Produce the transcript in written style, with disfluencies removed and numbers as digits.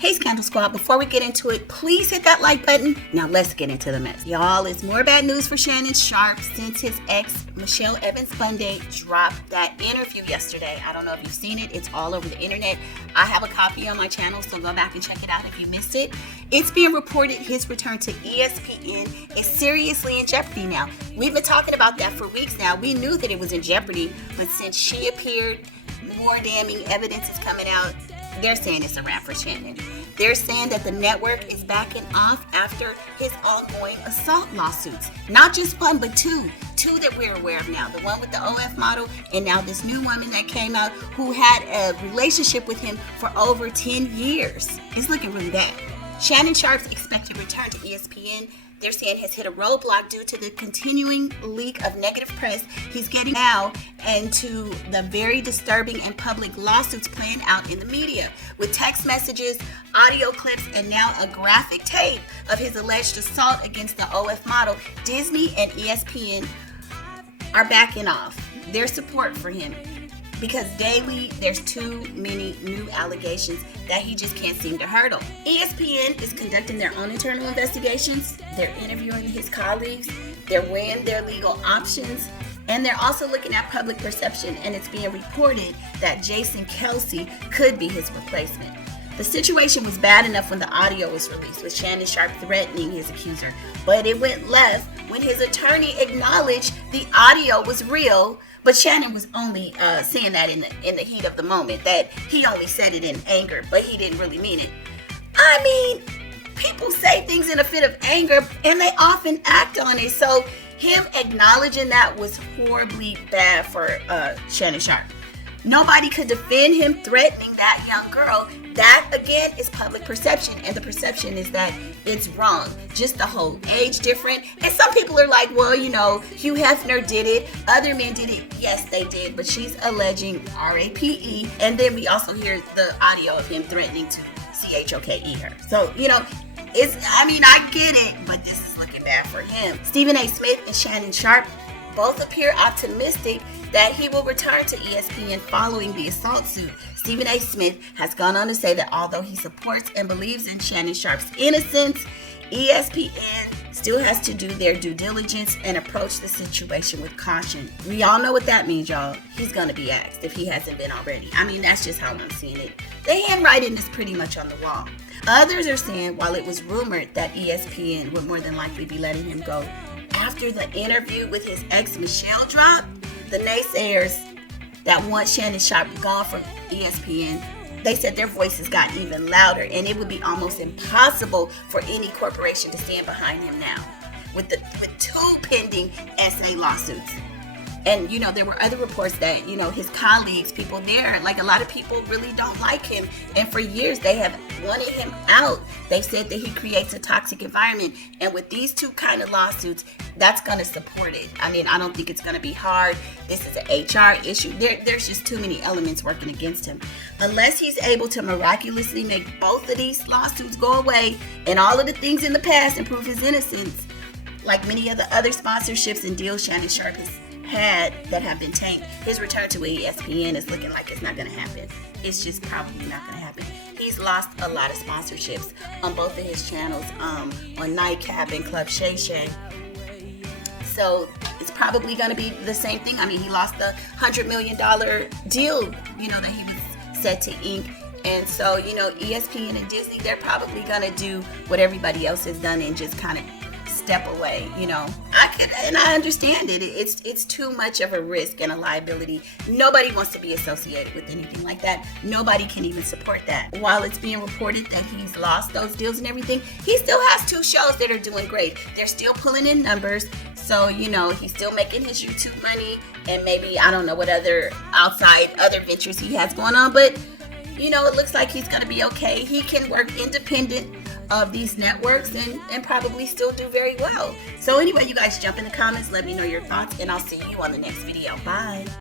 Hey Scandal Squad, before we get into it, please hit that like button. Now let's get into the mess. Y'all, it's more bad news for Shannon Sharpe since his ex, Michelle Evans Bunday, dropped that interview yesterday. I don't know if you've seen it. It's all over the internet. I have a copy on my channel, so go back and check it out if you missed it. It's being reported his return to ESPN is seriously in jeopardy now. We've been talking about that for weeks now. We knew that it was in jeopardy, but since she appeared, more damning evidence is coming out. They're saying it's a wrap for Shannon. They're saying that the network is backing off after his ongoing assault lawsuits. Not just one, but two. Two that we're aware of now. The one with the OF model, and now this new woman that came out who had a relationship with him for over 10 years. It's looking really bad. Shannon Sharpe's expected return to ESPN, they're saying, has hit a roadblock due to the continuing leak of negative press he's getting now, and to the very disturbing and public lawsuits playing out in the media, with text messages, audio clips, and now a graphic tape of his alleged assault against the OF model. Disney and ESPN are backing off their support for him, because daily there's too many new allegations that he just can't seem to hurdle. ESPN is conducting their own internal investigations. They're interviewing his colleagues. They're weighing their legal options. And they're also looking at public perception. And it's being reported that Jason Kelsey could be his replacement. The situation was bad enough when the audio was released, with Shannon Sharpe threatening his accuser. But it went left when his attorney acknowledged the audio was real, but Shannon was only saying that in the heat of the moment, that he only said it in anger, but he didn't really mean it. I mean, people say things in a fit of anger, and they often act on it. So him acknowledging that was horribly bad for Shannon Sharpe. Nobody could defend him threatening that young girl. That, again, is public perception, and the perception is that it's wrong. Just the whole age different. And some people are like, well, you know, Hugh Hefner did it. Other men did it. Yes, they did, but she's alleging RAPE. And then we also hear the audio of him threatening to CHOKE her. So, you know, I get it, but this is looking bad for him. Stephen A. Smith and Shannon Sharpe both appear optimistic that he will return to ESPN following the assault suit. Stephen A. Smith has gone on to say that although he supports and believes in Shannon Sharpe's innocence, ESPN still has to do their due diligence and approach the situation with caution. We all know what that means, y'all. He's going to be asked if he hasn't been already. I mean, that's just how I'm seeing it. The handwriting is pretty much on the wall. Others are saying while it was rumored that ESPN would more than likely be letting him go after the interview with his ex Michelle dropped, the naysayers that want Shannon Sharpe gone from ESPN, they said their voices got even louder, and it would be almost impossible for any corporation to stand behind him now with two pending SA lawsuits. And, you know, there were other reports that, you know, his colleagues, people there, like a lot of people really don't like him. And for years, they have wanted him out. They said that he creates a toxic environment. And with these two kind of lawsuits, that's going to support it. I mean, I don't think it's going to be hard. This is an HR issue. There's just too many elements working against him. Unless he's able to miraculously make both of these lawsuits go away and all of the things in the past and prove his innocence, like many of the other sponsorships and deals Shannon Sharpe has had that have been tanked, his return to ESPN is looking like it's not going to happen. It's just probably not going to happen. He's lost a lot of sponsorships on both of his channels, on Nightcap and Club Shay Shay. So it's probably going to be the same thing. I mean, he lost the $100 million deal, you know, that he was set to ink. And so, you know, ESPN and Disney, they're probably going to do what everybody else has done and just kind of step away, you know. I understand it. It's too much of a risk and a liability. Nobody wants to be associated with anything like that. Nobody can even support that. While it's being reported that he's lost those deals and everything, he still has two shows that are doing great. They're still pulling in numbers. So, you know, he's still making his YouTube money, and maybe, I don't know what other ventures he has going on, but, you know, it looks like he's going to be okay. He can work independent of these networks and probably still do very well. So anyway, you guys jump in the comments, let me know your thoughts, and I'll see you on the next video. Bye.